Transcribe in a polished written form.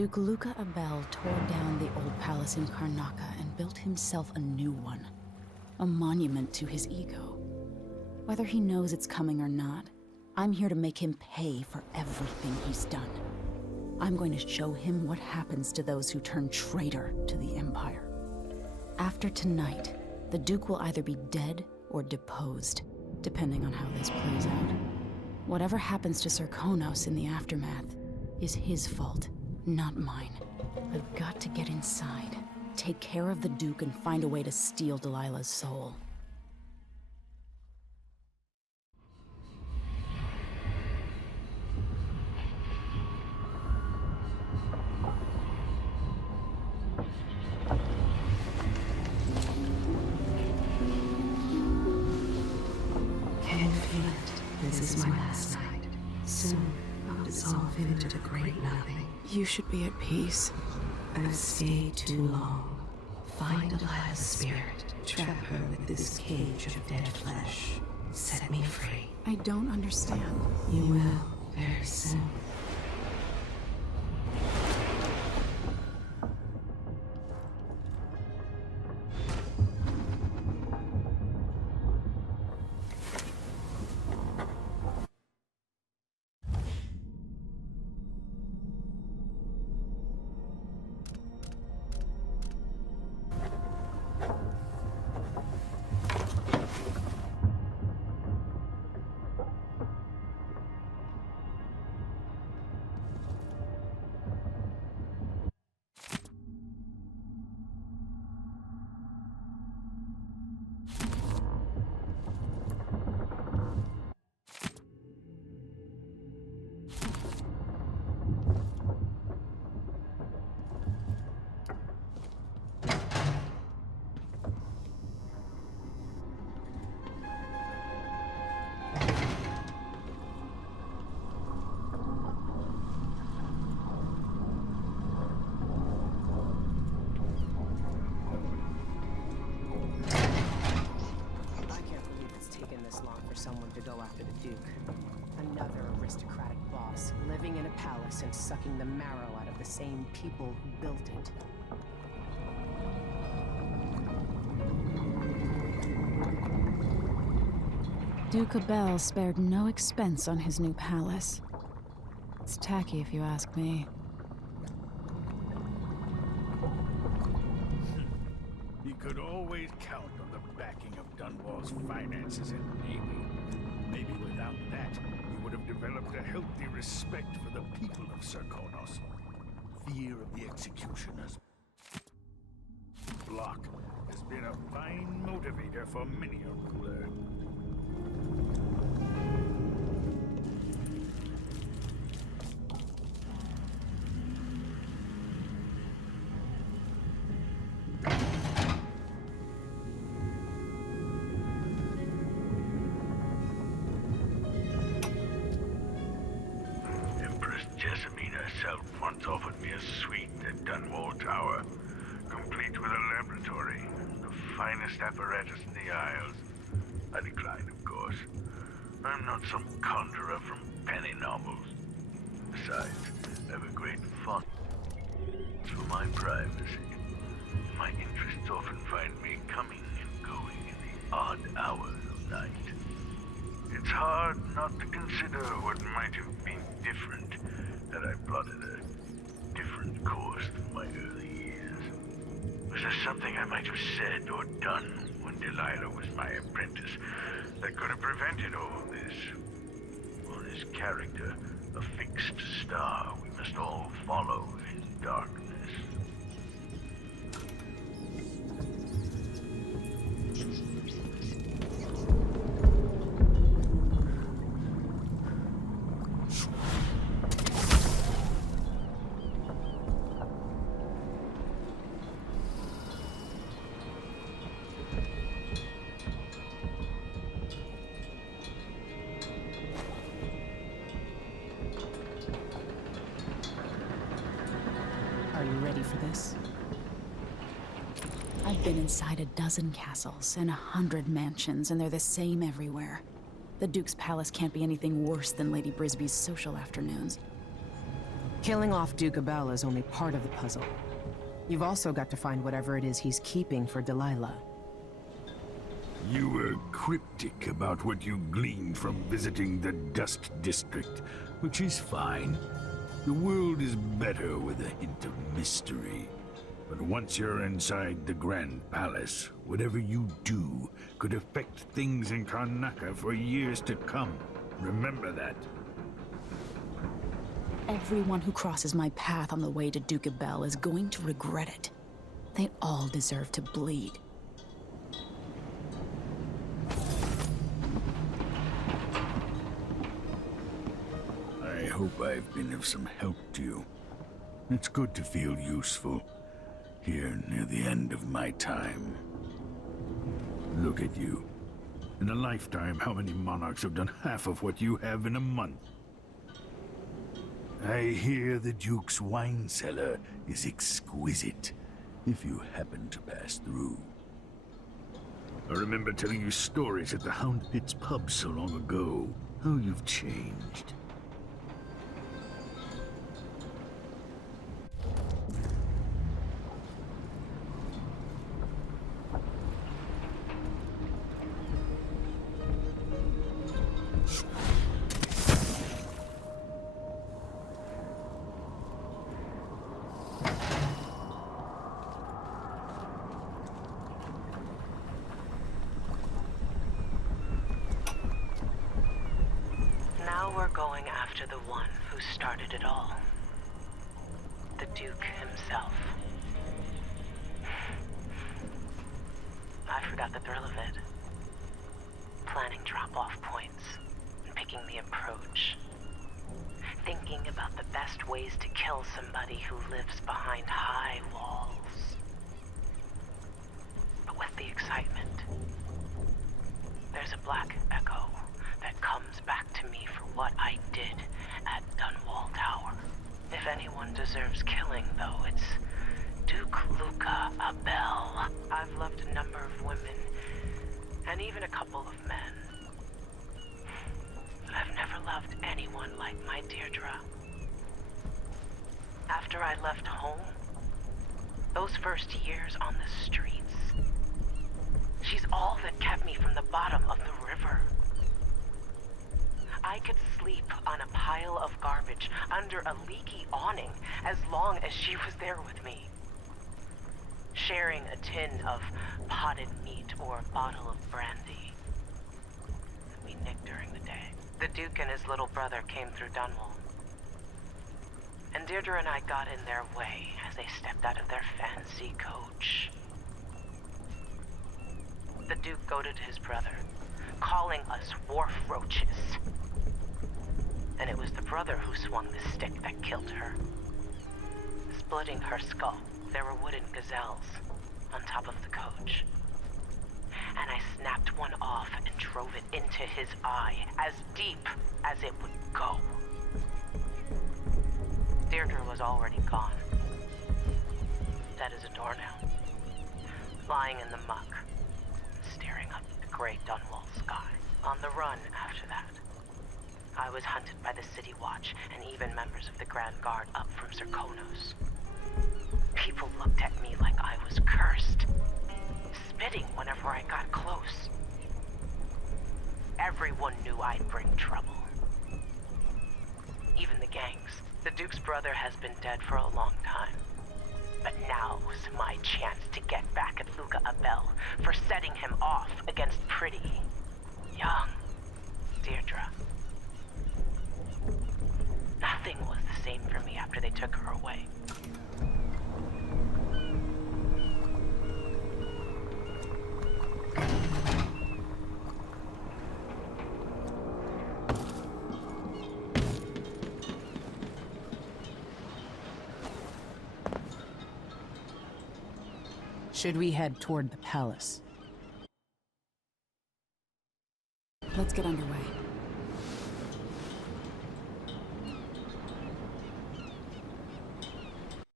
Duke Luca Abel tore down the old palace in Karnaca and built himself a new one. A monument to his ego. Whether he knows it's coming or not, I'm here to make him pay for everything he's done. I'm going to show him what happens to those who turn traitor to the Empire. After tonight, the Duke will either be dead or deposed, depending on how this plays out. Whatever happens to Serkonos in the aftermath is his fault, not mine. I've got to get inside, take care of the Duke, and find a way to steal Delilah's soul. This is my last night. Soon, I'll dissolve into the great nothing. You should be at peace. I've stayed too long. Find Delilah's spirit. Trap her with this cage of dead flesh. Set me free. I don't understand. You will, very soon. Someone to go after the Duke. Another aristocratic boss, living in a palace and sucking the marrow out of the same people who built it. Duke Abel spared no expense on his new palace. It's tacky if you ask me. He could always count on the backing of Dunwall's finances and navy. Maybe without that, he would have developed a healthy respect for the people of Serkonos. Fear of the executioners. Block has been a fine motivator for many a ruler. Offered me a suite at Dunwall Tower, complete with a laboratory, the finest apparatus in the Isles. I declined, of course. I'm not some conjurer from penny novels. Besides, I have a great fondness for my privacy. My interests often find me coming and going in the odd hours of night. It's hard not to consider what might have been different had I plotted a different course than my early years. Was there something I might have said or done when Delilah was my apprentice that could have prevented all this? Or his character, a fixed star we must all follow in darkness? Are you ready for this? I've been inside a dozen castles and 100 mansions, and they're the same everywhere. The Duke's palace can't be anything worse than Lady Brisby's social afternoons. Killing off Duke Abel is only part of the puzzle. You've also got to find whatever it is he's keeping for Delilah. You were cryptic about what you gleaned from visiting the Dust District, which is fine. The world is better with a hint of mystery. But once you're inside the Grand Palace, whatever you do could affect things in Karnaca for years to come. Remember that. Everyone who crosses my path on the way to Duke Abel is going to regret it. They all deserve to bleed. I hope I've been of some help to you. It's good to feel useful, here near the end of my time. Look at you. In a lifetime, how many monarchs have done half of what you have in a month? I hear the Duke's wine cellar is exquisite, if you happen to pass through. I remember telling you stories at the Hound Pit's pub so long ago. How you've changed. Now we're going after the one who started it all. The Duke himself. I forgot the thrill of it. Planning drop-off points, and picking the approach. Thinking about the best ways to kill somebody who lives behind high walls. But with the excitement, there's a black echo that comes back to me for what I did at Dunwall Tower. If anyone deserves killing, though, it's Duke Luca Abel. I've loved a number of women, and even a couple of men. But I've never loved anyone like my Deirdre. After I left home, those first years on the streets, she's all that kept me from the bottom of the river. I could sleep on a pile of garbage under a leaky awning as long as she was there with me. Sharing a tin of potted meat or a bottle of brandy that we nicked during the day. The Duke and his little brother came through Dunwall. And Deirdre and I got in their way as they stepped out of their fancy coach. The Duke goaded his brother, calling us wharf roaches. And it was the brother who swung the stick that killed her. Splitting her skull, there were wooden gazelles on top of the coach. And I snapped one off and drove it into his eye, as deep as it would go. Deirdre was already gone. Dead as a doornail. Lying in the muck, staring up at the gray Dunwall sky. On the run after that. I was hunted by the City Watch and even members of the Grand Guard up from Serkonos. People looked at me like I was cursed, spitting whenever I got close. Everyone knew I'd bring trouble. Even the gangs. The Duke's brother has been dead for a long time. But now's my chance to get back at Luca Abel for setting him off against pretty, young Deirdre. Nothing was the same for me after they took her away. Should we head toward the palace? Let's get underway.